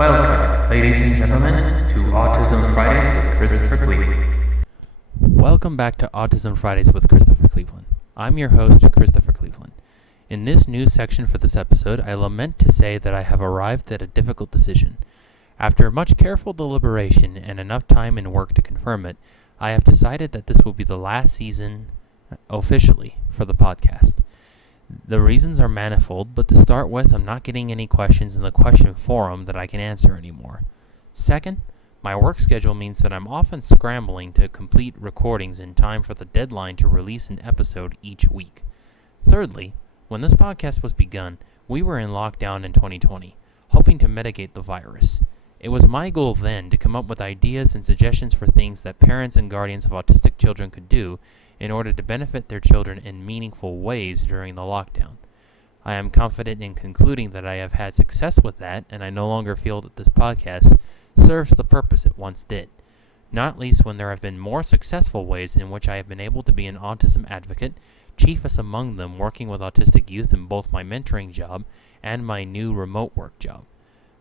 Welcome, ladies and gentlemen, to Autism Fridays with Christopher Cleveland. Welcome back to Autism Fridays with Christopher Cleveland. I'm your host, Christopher Cleveland. In this news section for this episode, I lament to say that I have arrived at a difficult decision. After much careful deliberation and enough time and work to confirm it, I have decided that this will be the last season officially for the podcast. The reasons are manifold, but to start with, I'm not getting any questions in the question forum that I can answer anymore. Second, my work schedule means that I'm often scrambling to complete recordings in time for the deadline to release an episode each week. Thirdly, when this podcast was begun, we were in lockdown in 2020, hoping to mitigate the virus. It was my goal then to come up with ideas and suggestions for things that parents and guardians of autistic children could do in order to benefit their children in meaningful ways during the lockdown. I am confident in concluding that I have had success with that, and I no longer feel that this podcast serves the purpose it once did, not least when there have been more successful ways in which I have been able to be an autism advocate, chiefest among them working with autistic youth in both my mentoring job and my new remote work job.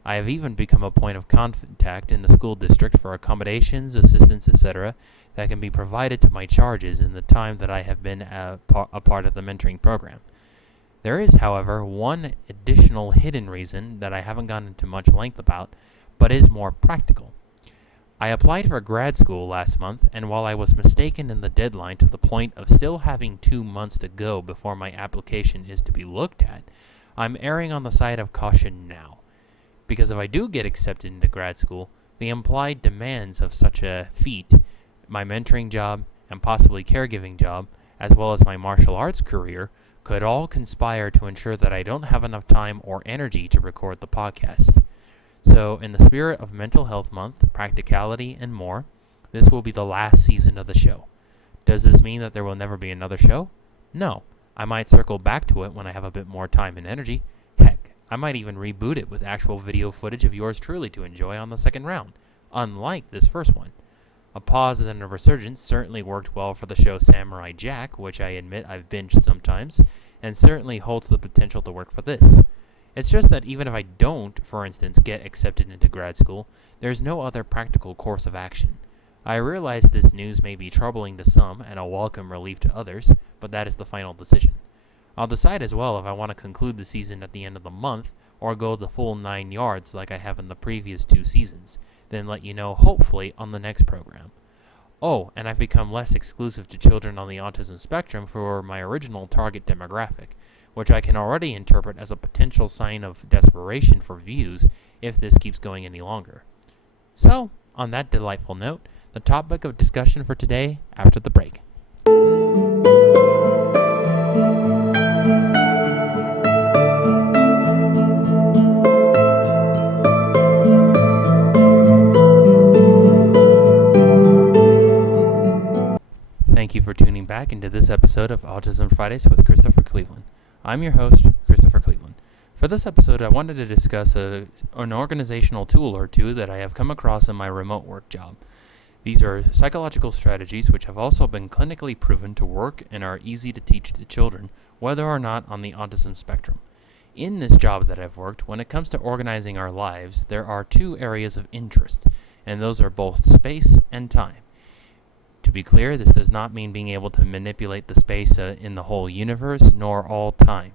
I have even become a point of contact in the school district for accommodations, assistance, etc. that can be provided to my charges in the time that I have been a part of the mentoring program. There is, however, one additional hidden reason that I haven't gone into much length about, but is more practical. I applied for grad school last month, and while I was mistaken in the deadline to the point of still having 2 months to go before my application is to be looked at, I'm erring on the side of caution now. Because if I do get accepted into grad school, the implied demands of such a feat, my mentoring job and possibly caregiving job, as well as my martial arts career, could all conspire to ensure that I don't have enough time or energy to record the podcast. So, in the spirit of Mental Health Month, practicality, and more, this will be the last season of the show. Does this mean that there will never be another show? No. I might circle back to it when I have a bit more time and energy. Heck, I might even reboot it with actual video footage of yours truly to enjoy on the second round, unlike this first one. A pause and a resurgence certainly worked well for the show Samurai Jack, which I admit I've binged sometimes, and certainly holds the potential to work for this. It's just that even if I don't, for instance, get accepted into grad school, there's no other practical course of action. I realize this news may be troubling to some and a welcome relief to others, but that is the final decision. I'll decide as well if I want to conclude the season at the end of the month, or go the full 9 yards like I have in the previous 2 seasons, then let you know hopefully on the next program. Oh, and I've become less exclusive to children on the autism spectrum for my original target demographic, which I can already interpret as a potential sign of desperation for views if this keeps going any longer. So, on that delightful note, the topic of discussion for today after the break. Thank you for tuning back into this episode of Autism Fridays with Christopher Cleveland. I'm your host, Christopher Cleveland. For this episode, I wanted to discuss an organizational tool or two that I have come across in my remote work job. These are psychological strategies which have also been clinically proven to work and are easy to teach to children, whether or not on the autism spectrum. In this job that I've worked, when it comes to organizing our lives, there are 2 areas of interest, and those are both space and time. To be clear, this does not mean being able to manipulate the space in the whole universe, nor all time.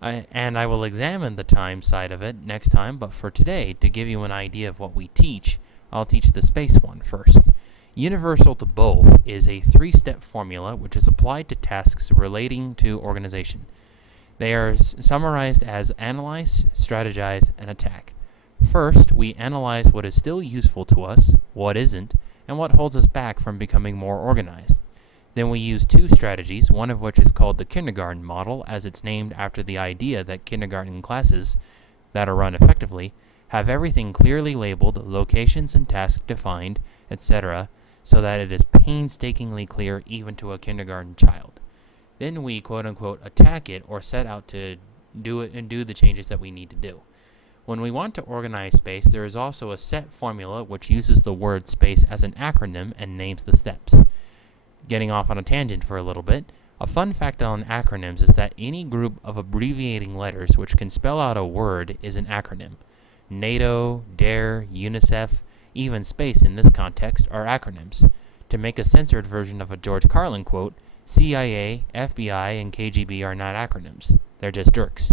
I will examine the time side of it next time, but for today, to give you an idea of what we teach, I'll teach the space one first. Universal to both is a 3-step formula which is applied to tasks relating to organization. They are summarized as analyze, strategize, and attack. First, we analyze what is still useful to us, what isn't, and what holds us back from becoming more organized. Then we use 2 strategies, one of which is called the kindergarten model, as it's named after the idea that kindergarten classes that are run effectively have everything clearly labeled, locations and tasks defined, etc., so that it is painstakingly clear even to a kindergarten child. Then we quote-unquote attack it or set out to do it and do the changes that we need to do. When we want to organize space, there is also a set formula which uses the word space as an acronym and names the steps. Getting off on a tangent for a little bit, a fun fact on acronyms is that any group of abbreviating letters which can spell out a word is an acronym. NATO, DARE, UNICEF, even space in this context are acronyms. To make a censored version of a George Carlin quote, CIA, FBI, and KGB are not acronyms. They're just jerks.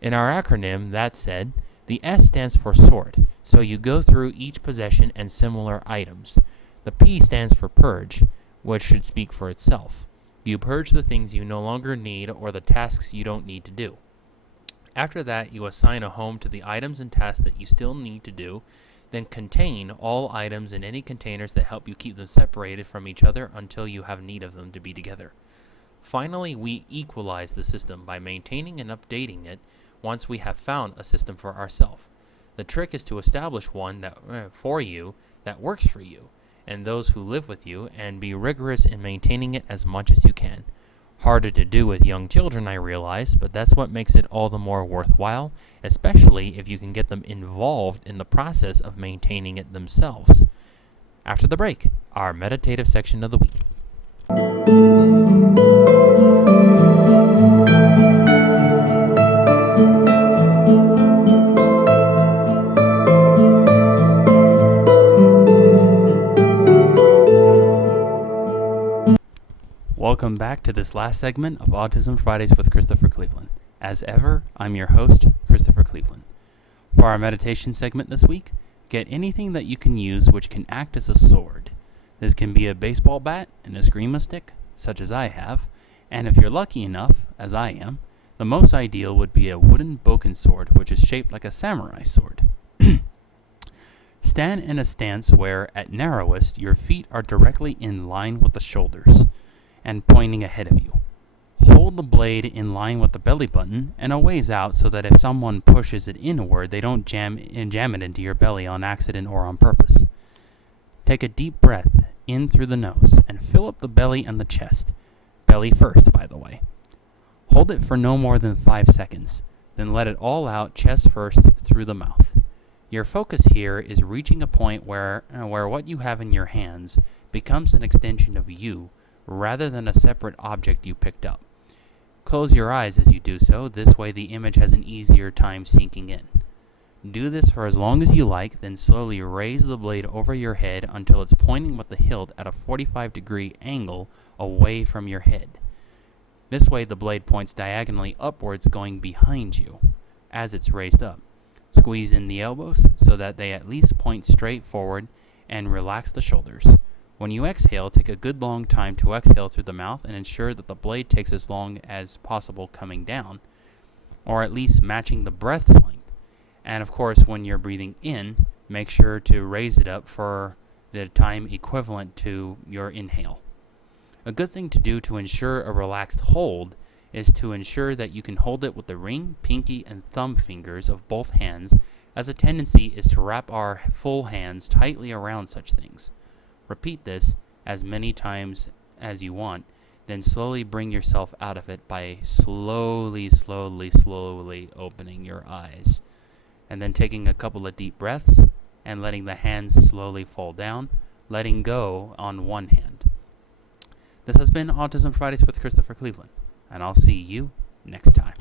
In our acronym, that said, the S stands for sort, so you go through each possession and similar items. The P stands for purge, which should speak for itself. You purge the things you no longer need or the tasks you don't need to do. After that, you assign a home to the items and tasks that you still need to do, then contain all items in any containers that help you keep them separated from each other until you have need of them to be together. Finally, we equalize the system by maintaining and updating it once we have found a system for ourselves. The trick is to establish one that for you that works for you and those who live with you, and be rigorous in maintaining it as much as you can. Harder to do with young children, I realize, but that's what makes it all the more worthwhile, especially if you can get them involved in the process of maintaining it themselves. After the break, our meditative section of the week. Welcome back to this last segment of Autism Fridays with Christopher Cleveland. As ever, I'm your host, Christopher Cleveland. For our meditation segment this week, get anything that you can use which can act as a sword. This can be a baseball bat and a screamo stick, such as I have, and if you're lucky enough, as I am, the most ideal would be a wooden bokken sword, which is shaped like a samurai sword. Stand in a stance where, at narrowest, your feet are directly in line with the shoulders and pointing ahead of you. Hold the blade in line with the belly button and a ways out so that if someone pushes it inward, they don't jam it into your belly on accident or on purpose. Take a deep breath in through the nose and fill up the belly and the chest. Belly first, by the way. Hold it for no more than 5 seconds, then let it all out chest first through the mouth. Your focus here is reaching a point where what you have in your hands becomes an extension of you, rather than a separate object you picked up. Close your eyes as you do so, this way the image has an easier time sinking in. Do this for as long as you like, then slowly raise the blade over your head until it's pointing with the hilt at a 45-degree angle away from your head. This way the blade points diagonally upwards going behind you as it's raised up. Squeeze in the elbows so that they at least point straight forward and relax the shoulders. When you exhale, take a good long time to exhale through the mouth and ensure that the blade takes as long as possible coming down, or at least matching the breath's length. And of course, when you're breathing in, make sure to raise it up for the time equivalent to your inhale. A good thing to do to ensure a relaxed hold is to ensure that you can hold it with the ring, pinky, and thumb fingers of both hands, as a tendency is to wrap our full hands tightly around such things. Repeat this as many times as you want, then slowly bring yourself out of it by slowly opening your eyes. And then taking a couple of deep breaths and letting the hands slowly fall down, letting go on one hand. This has been Autism Fridays with Christopher Cleveland, and I'll see you next time.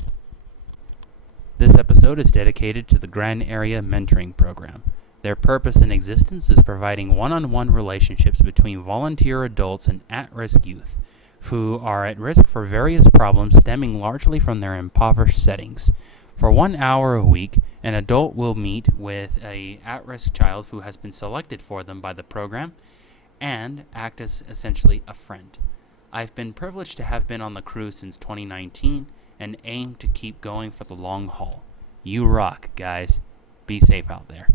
This episode is dedicated to the Grand Area Mentoring Program. Their purpose in existence is providing one-on-one relationships between volunteer adults and at-risk youth who are at risk for various problems stemming largely from their impoverished settings. For 1 hour a week, an adult will meet with an at-risk child who has been selected for them by the program and act as essentially a friend. I've been privileged to have been on the crew since 2019 and aim to keep going for the long haul. You rock, guys. Be safe out there.